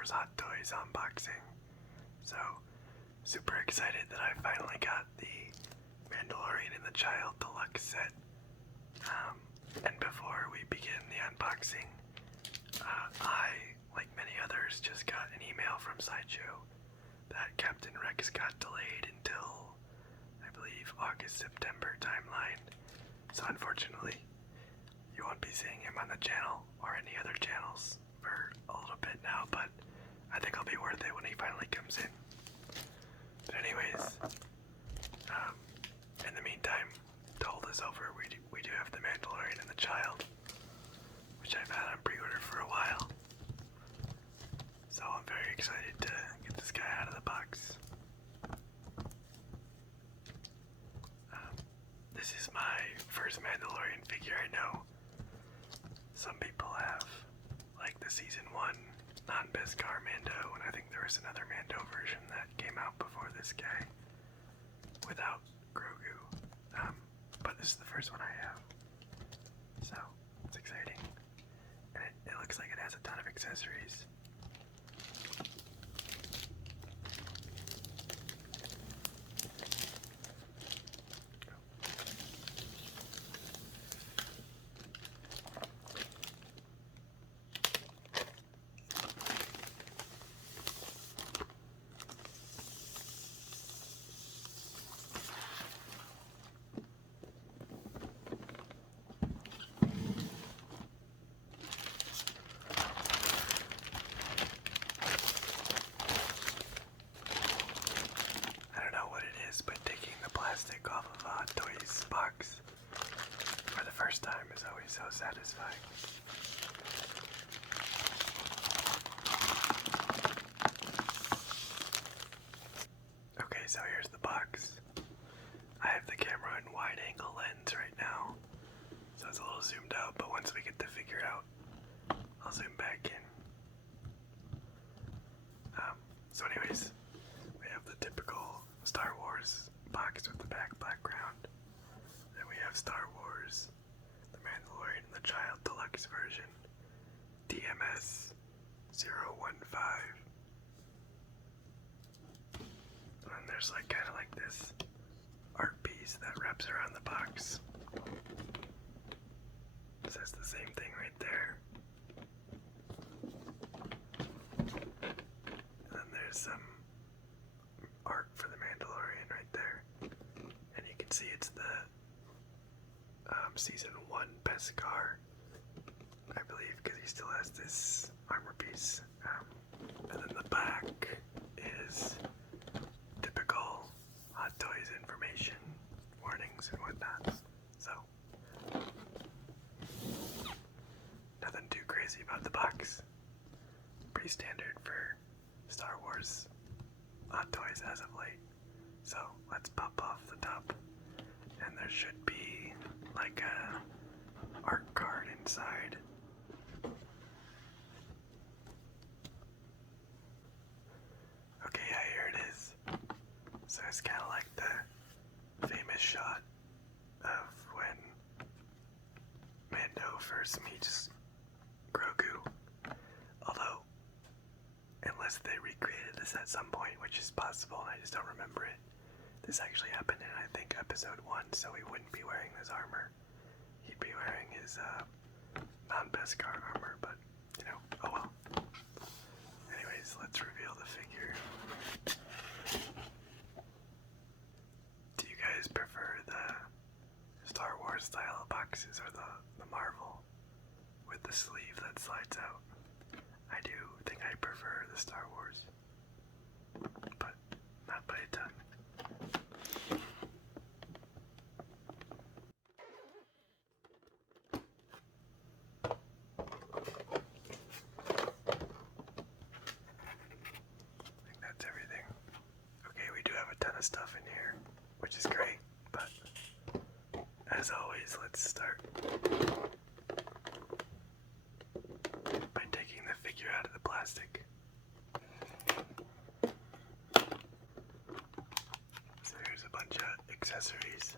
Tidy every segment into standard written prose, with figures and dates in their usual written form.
Wars Hot Toys unboxing. So, super excited that I finally got the Mandalorian and the Child Deluxe set. And before we begin the unboxing, I, like many others, just got an email from Sideshow that Captain Rex got delayed until, I believe, August-September timeline. So unfortunately, you won't be seeing him on the channel or any other channels for a little bit now, but I think it'll be worth it when he finally comes in. But anyways, in the meantime, to hold this over, we do have the Mandalorian and the Child, which I've had on pre-order for a while. So I'm very excited to get this guy out of the box. This is my first Mandalorian figure. I know some people have, like the Season 1 non-Beskar Mando, and I think there was another Mando version that came out before this guy without Grogu. But this is the first one I have. So, it's exciting. And it looks like it has a ton of accessories. But taking the plastic off of a Toys box for the first time is always so satisfying. Okay, so here's the box. I have the camera in wide angle lens right now, so it's a little zoomed out, but once we get the figure out, I'll zoom back in. So anyways, we have the typical Star Wars box with the back background. Then we have Star Wars, the Mandalorian and the Child Deluxe version, DMS 015. And then there's like kind of like this art piece that wraps around the box. It says the same thing right there. And then there's some art for the Mandalorian right there, and you can see it's the Season 1 Beskar, I believe, because he still has this armor piece. And then the back is typical Hot Toys information, warnings and whatnot. So, nothing too crazy about the box. Pretty standard for Star Wars Hot Toys as of late. So let's pop off the top, and there should be like a art card inside. Okay, yeah, here it is. So it's kind of like the famous shot of when Mando first meets Grogu. Although, unless they recreated this at some point, which is possible, and I just don't remember it. This actually happened in, I think, episode 1, so he wouldn't be wearing this armor. He'd be wearing his non-Beskar armor, but, you know, oh well. Anyways, let's reveal the figure. Do you guys prefer the Star Wars style boxes or the Marvel with the sleeve that slides out? I do think I prefer the Star Wars, but not by a ton. I think that's everything. Okay, we do have a ton of stuff in here, which is great, but as always, let's start by taking the figure out of the plastic. So here's a bunch of accessories.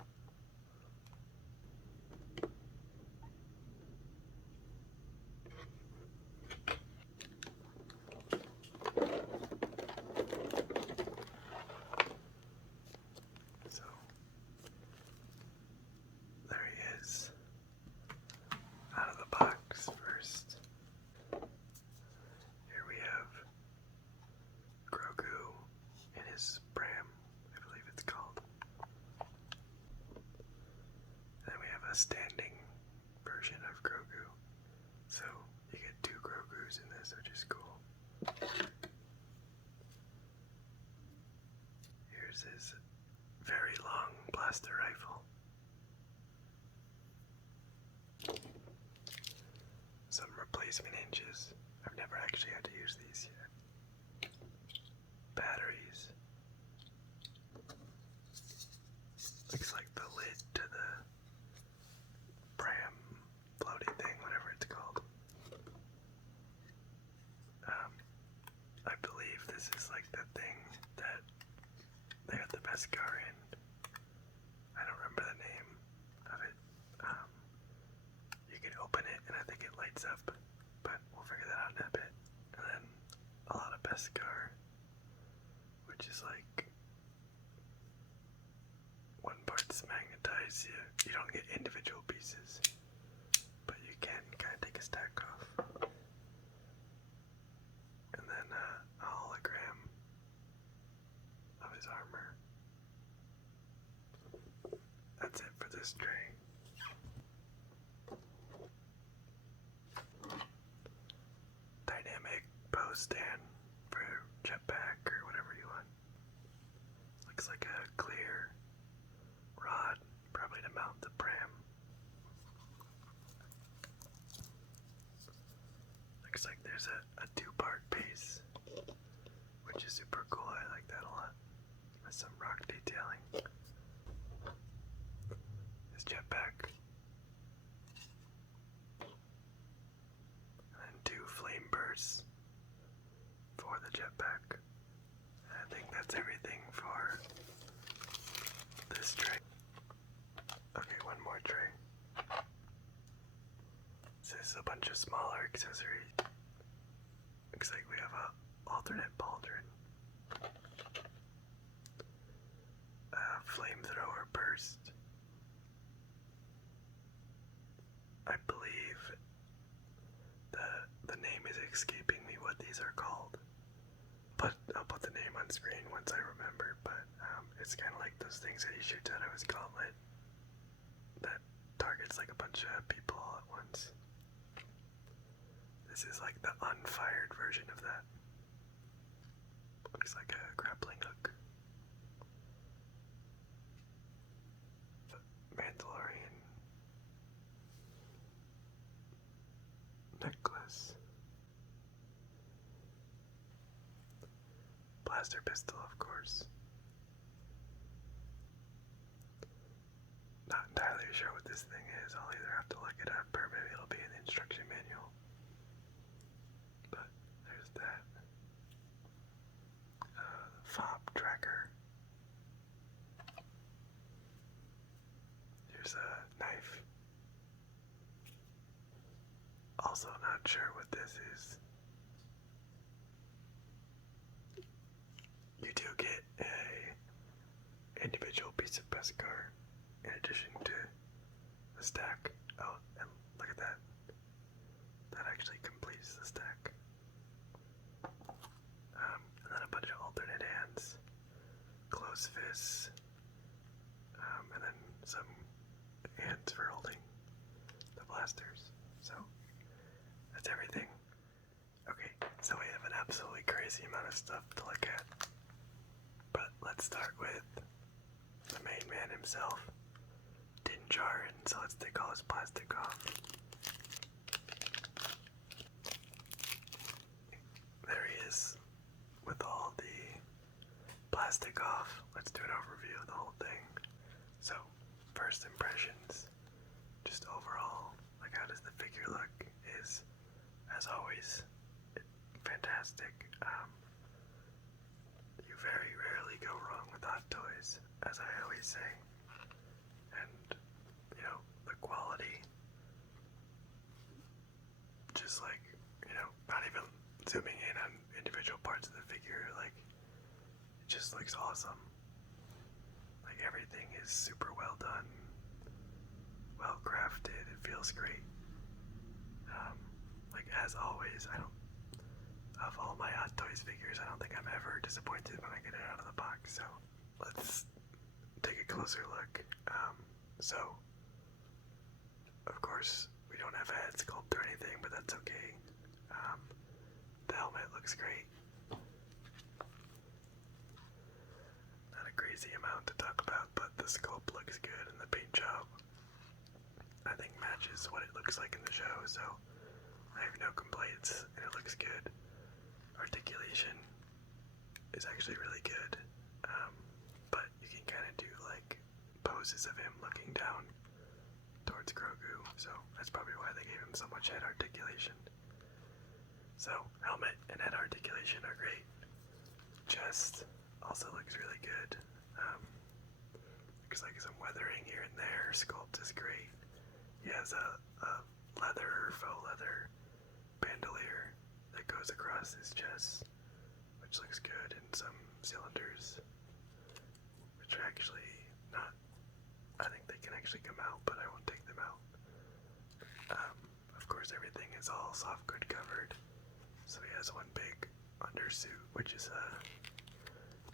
blasters in this, which is cool. Here's his very long blaster rifle. Some replacement hinges. I've never actually had to use these yet. Batteries. Looks like the lid to the pram floating thing, whatever it's called. I believe this is like the thing that they had the Beskar in. I don't remember the name of it. You can open it and I think it lights up, but we'll figure that out in a bit. And then a lot of Beskar, which is like one part's magnetized. You don't get individual pieces, but you can kind of take a stack off. And then a hologram of his armor. That's it for this tray. Dynamic bow stand for jetpack or whatever you want. Looks like a clear rod, probably to mount the pram. Looks like there's a two-part base, which is super cool. I like that a lot. With some rock detailing. This jetpack. And then two flame bursts for the jetpack. I think that's everything for this tray. Okay, one more tray. This is a bunch of smaller accessories. Looks like we have a alternate pauldron. A flamethrower burst. I believe the name is escaping me what these are called. But I'll put the name on screen once I remember, but it's kind of like those things that he shoots out of his gauntlet that targets like a bunch of people all at once. This is like the unfired version of that. Looks like a grappling hook. Mandalorian necklace. Blaster pistol, of course. Not entirely sure what this thing is. I'll either have to look it up or maybe it'll be in the instruction manual. But there's that. Fob tracker. Here's a knife. Also not sure what this is. You do get a individual piece of Beskar in addition to the stack. Oh, and look at that. That actually completes the stack. And then a bunch of alternate hands, closed fists, and then some hands for holding the blasters. So that's everything. Okay, so we have an absolutely crazy amount of stuff to look at. But let's start with the main man himself, Din Djarin. So let's take all his plastic off. There he is, with all the plastic off. Let's do an overview of the whole thing. So, first impressions, just overall, like how does the figure look, is, as always, fantastic. You very rarely go wrong with Hot Toys, as I always say. And, you know, the quality, just like, you know, not even zooming in on individual parts of the figure, like, it just looks awesome. Like, everything is super well done, well crafted, it feels great. Like, as always, of all my Hot Toys figures, I don't think I'm ever disappointed when I get it out of the box, so let's take a closer look. So, of course, we don't have a head sculpt or anything, but that's okay. the helmet looks great. Not a crazy amount to talk about, but the sculpt looks good and the paint job I think matches what it looks like in the show, so I have no complaints and it looks good. Articulation is actually really good, but you can kind of do like poses of him looking down towards Grogu, so that's probably why they gave him so much head articulation. So helmet and head articulation are great. Chest also looks really good. Looks like some weathering here and there. Sculpt is great. He has a leather, faux leather bandolier that goes across his chest, which looks good, and some cylinders, which are actually not, I think they can actually come out, but I won't take them out. Of course, everything is all soft good covered, so he has one big undersuit, which is a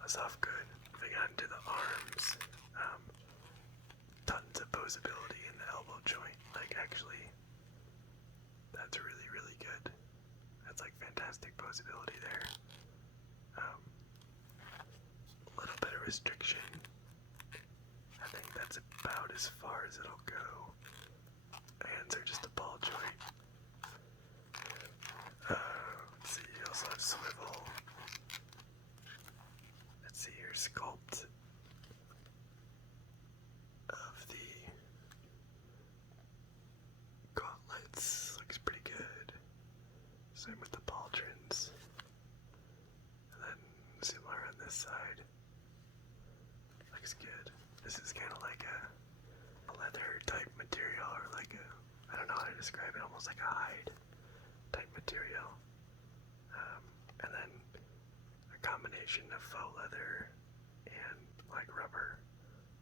soft good. Moving on to the arms, tons of posability in the elbow joint. Like, actually, that's really, really good. That's like fantastic posability there. A little bit of restriction. I think that's about as far as it'll go. Hands are just a ball joint. Let's see, you also have swivel. Let's see your sculpt of the gauntlets. Looks pretty good. Same with the pauldrons. And then similar on this side. Looks good. This is kind of like a leather type material, or like I don't know how to describe it, almost like a hide type material. And then a combination of faux leather and like rubber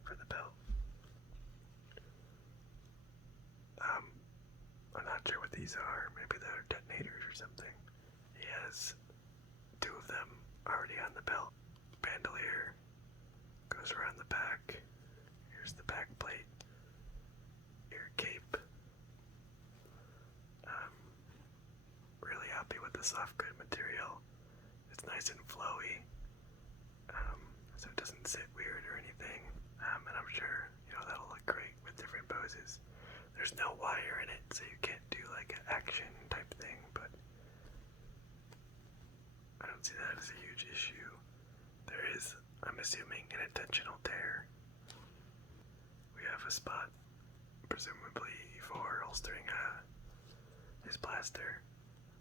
for the belt. I'm not sure what these are. Maybe they're detonators or something. He has two of them already on the belt. Bandolier goes around the back. Here's the back plate. Your cape. Really happy with the soft good material. It's nice and flowy, so it doesn't sit weird or anything. And I'm sure that'll look great with different poses. There's no wire in it, so you can't do like an action type thing, but I don't see that as a huge issue. There is, I'm assuming, an intentional tear. We have a spot, presumably for holstering his blaster.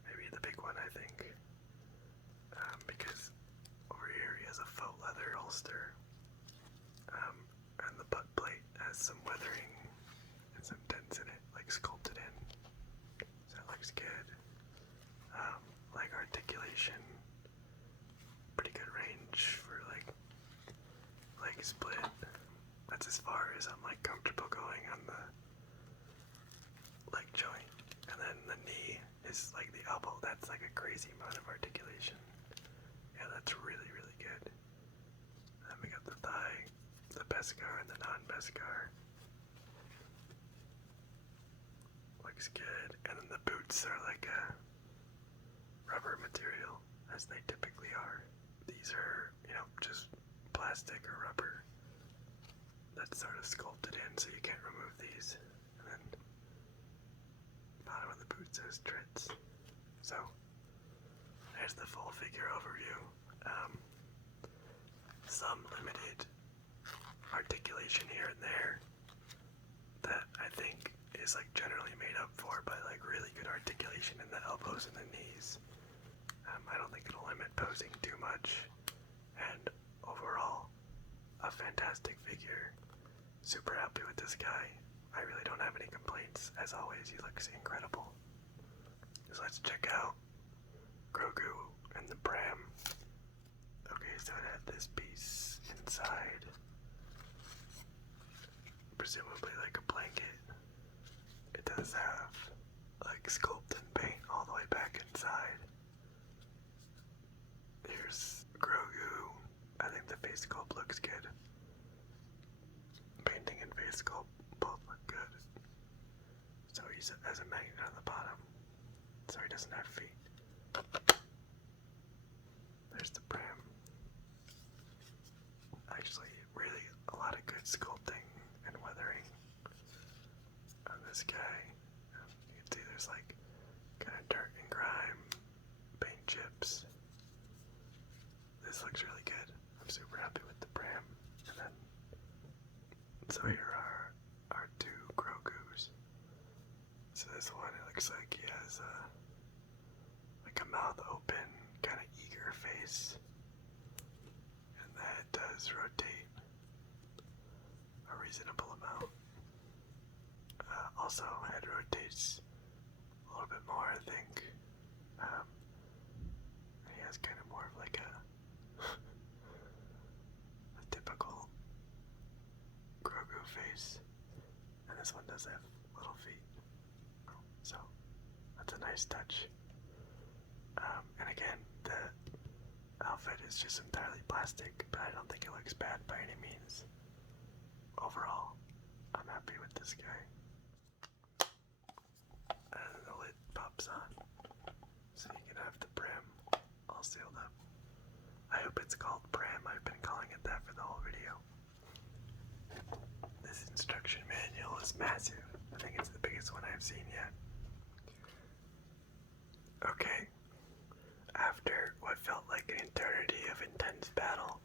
Maybe the big one, I think. Because over here he has a faux leather holster. And the butt plate has some weathering and some dents in it, like sculpted in. So it looks good. Like articulation. Pretty good range for like leg split. That's as far as I'm like comfortable going on the leg joint. And then the knee is like the elbow. That's like a crazy amount of articulation. Yeah, that's really, really good. Then we got the thigh, the Beskar and the non-Beskar. Looks good. And then the boots are like a rubber material, as they typically are. These are, just plastic or rubber that's sort of sculpted in, so you can't remove these. And then bottom of the boot says Tritz. So there's the full figure overview. Some limited articulation here and there that I think is like generally made up for by like really good articulation in the elbows and the knees. I don't think it'll limit posing too much, and overall a fantastic figure. Super happy with this guy. I really don't have any complaints. As always, he looks incredible. So let's check out Grogu and the pram. Okay, so it had this piece inside. Presumably like a blanket. It does have like sculpt and paint all the way back inside. Here's Grogu. I think the face sculpt looks good. Painting and face sculpt both look good. So he has a magnet on the bottom, so he doesn't have feet. there's the brim. Actually, really a lot of good sculpting and weathering on this guy. You can see there's like kind of dirt and grime, paint chips. This looks really good. I'm super happy with the brim. And then, so here are our two Grogus. So this one, it looks like he has like a mouth open, kind of eager face. And that does rotate a reasonable amount. Also, head rotates a little bit more, I think. He has kind of more of like a typical Grogu face. And this one does have little feet. So, that's a nice touch. And again, the outfit is just entirely plastic, but I don't think it looks bad by any means. Overall, I'm happy with this guy. And the lid pops on, so you can have the brim all sealed up. I hope it's called brim. I've been calling it that for the whole video. This instruction manual is massive. I think it's the biggest one I've seen yet. Okay, after what felt like an eternity of intense battle,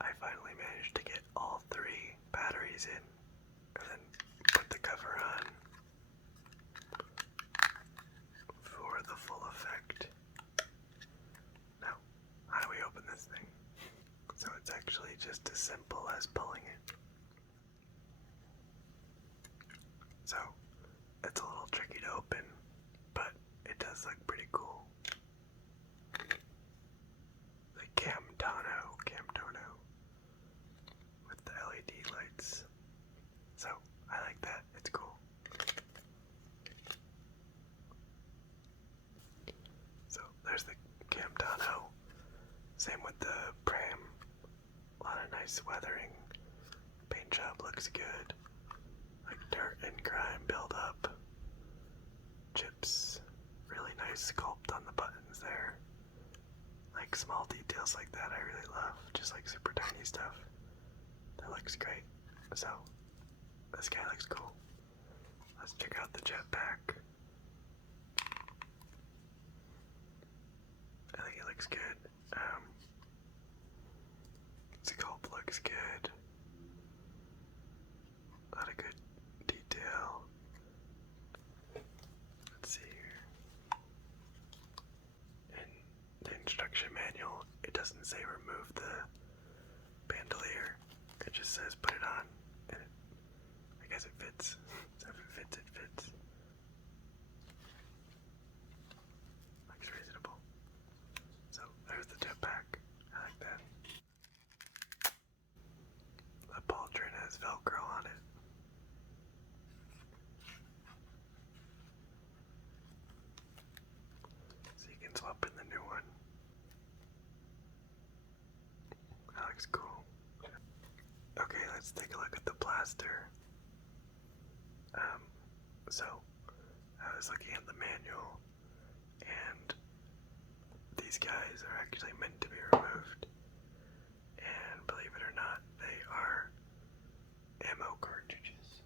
I finally managed to get all 3 batteries in, and then put the cover on for the full effect. Now, how do we open this thing? So it's actually just as simple as pulling it. So, it's a little tricky to open, but it does look pretty cool. The Camtono with the LED lights. So, I like that. It's cool. So, there's the Camtono. Same with the pram. A lot of nice weathering. Paint job looks good. Like dirt and grime build up. Chips. Really nice sculpt on the buttons there. Like small details like that I really love. Just like super tiny stuff. That looks great. So, this guy looks cool. Let's check out the jetpack. I think it looks good. Sculpt looks good. A lot of good detail. Let's see here. In the instruction manual, it doesn't say remove the bandolier. It just says put it on. And I guess it fits. So if it fits, it fits. Looks reasonable. So there's the jetpack. I like that. The pauldron has Velcro on it. So you can swap in the new one. That looks cool. Okay, let's take a look at the blaster. So, I was looking at the manual, and these guys are actually meant to be removed. And believe it or not, they are ammo cartridges.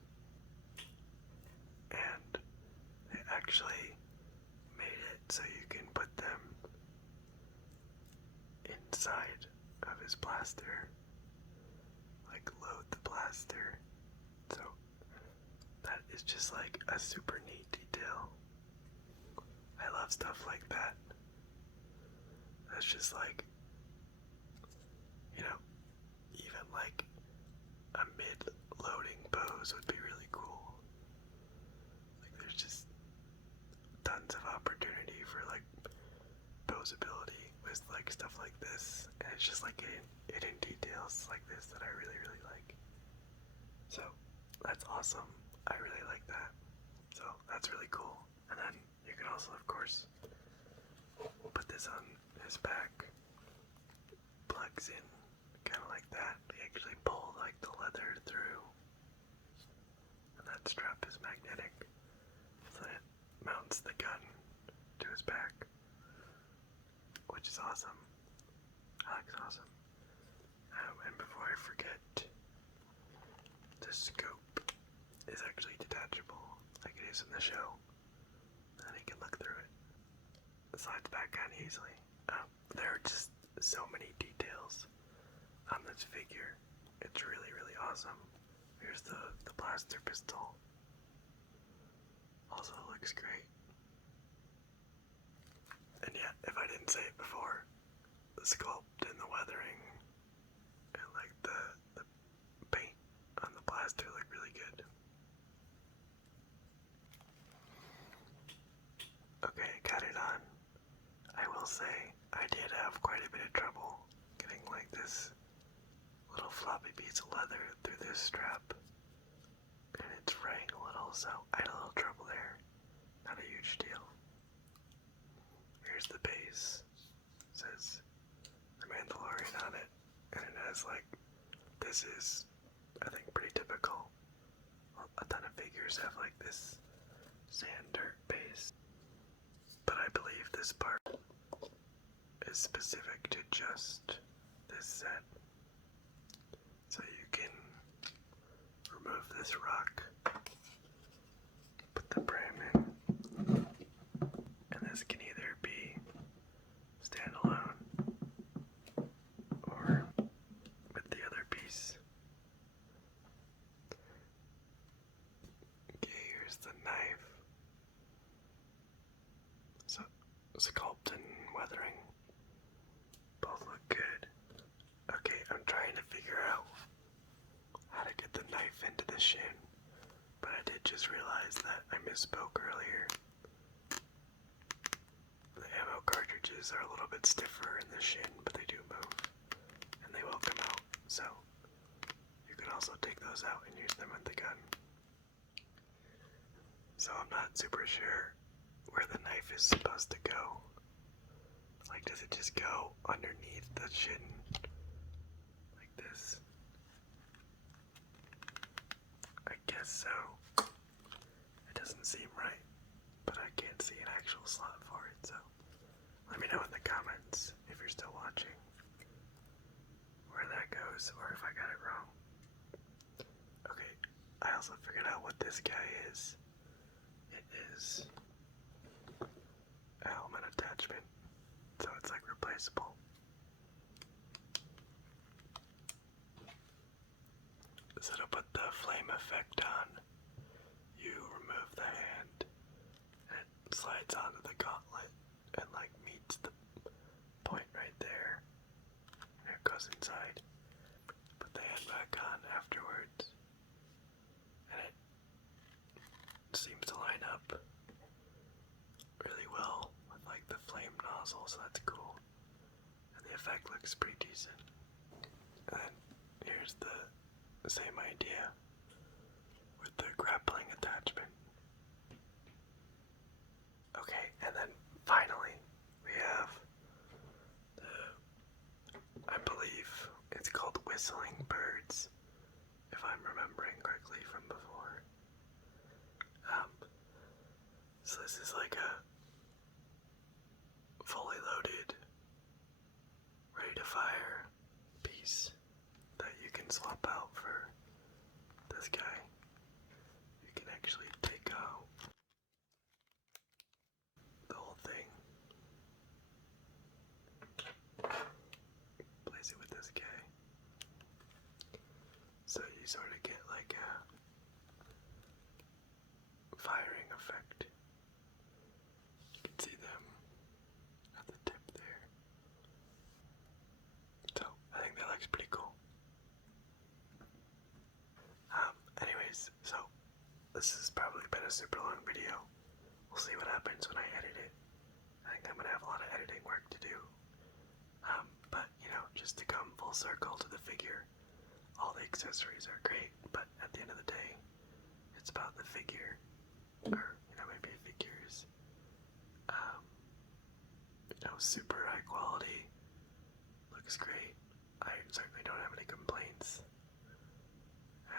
And they actually made it so you can put them inside of his blaster. Like load the blaster. So that is just like a super neat detail. I love stuff like that. That's just like, you know, even like a mid-loading pose would be really cool. Like there's just tons of opportunity for like posability with like stuff like this, and it's just like hidden details like this that I really, really like. So that's awesome. I really like that. So that's really cool. And then you can also, of course, put this on his back. Plugs in kind of like that. They actually pull like the leather through. And that strap is magnetic. So it mounts the gun to his back, which is awesome. That looks awesome. And before I forget, the scope is actually detachable, like it is in the show, and you can look through it. It slides back on easily. There are just so many details on this figure. It's really, really awesome. Here's the blaster pistol. Also looks great. And yeah, if I didn't say it before, the sculpt and the weathering and like the paint on the blaster look really good. Okay, got it on. I will say, I did have quite a bit of trouble getting like this little floppy piece of leather through this strap. And it's fraying a little, so I had a little trouble there. Not a huge deal. Here's the base. It says the Mandalorian on it. And it has like, this is, I think, pretty typical. A ton of figures have like this sand dirt base. But I believe this part is specific to just this set. So you can remove this rock, put the brim in, and this can either be standalone or with the other piece. Okay, here's the knife. So, sculpt and weathering both look good. Okay, I'm trying to figure out how to get the knife into the shin, but I did just realize that I misspoke earlier. The ammo cartridges are a little bit stiffer in the shin, but they do move, and they will come out, so you can also take those out and use them with the gun. So I'm not super sure where the knife is supposed to go. Like, does it just go underneath the shin? Like this? I guess so. It doesn't seem right, but I can't see an actual slot for it, so let me know in the comments if you're still watching where that goes or if I got it wrong. Okay, I also figured out what this guy is. It is a helmet attachment, so it's like replaceable. So to put the flame effect on, you remove the hand and it slides onto the gauntlet and like meets the point right there. And it goes inside. Put the hand back on afterwards, and it seems to line up really well with like the flame nozzle, so that's cool. And the effect looks pretty decent. And then here's the same idea with the grappling attachment. Okay, and then finally we have I believe it's called Whistling Birds, if I'm remembering correctly from before. So this is like a fully loaded, ready to fire piece that you can swap out for this guy. You can actually take out the whole thing, place it with this guy, so you sort of get like a firing effect. You can see them at the tip there. So I think that looks pretty cool. Anyways, so this has probably been a super long video. We'll see what happens when I edit it. I think I'm gonna have a lot of editing work to do. But you know, just to come full circle to the figure, all the accessories are great, but at the end of the day, it's about the figure, or you know, maybe figures. You know, super high quality, looks great. I certainly don't have any complaints,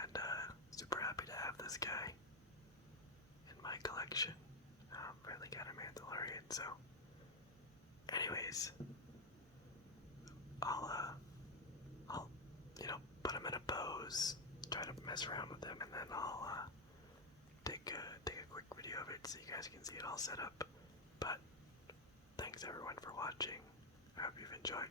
and super happy to have this guy in my collection. Finally got a Mandalorian, so anyways, I'll those, try to mess around with them, and then I'll take a quick video of it so you guys can see it all set up. But thanks everyone for watching. I hope you've enjoyed.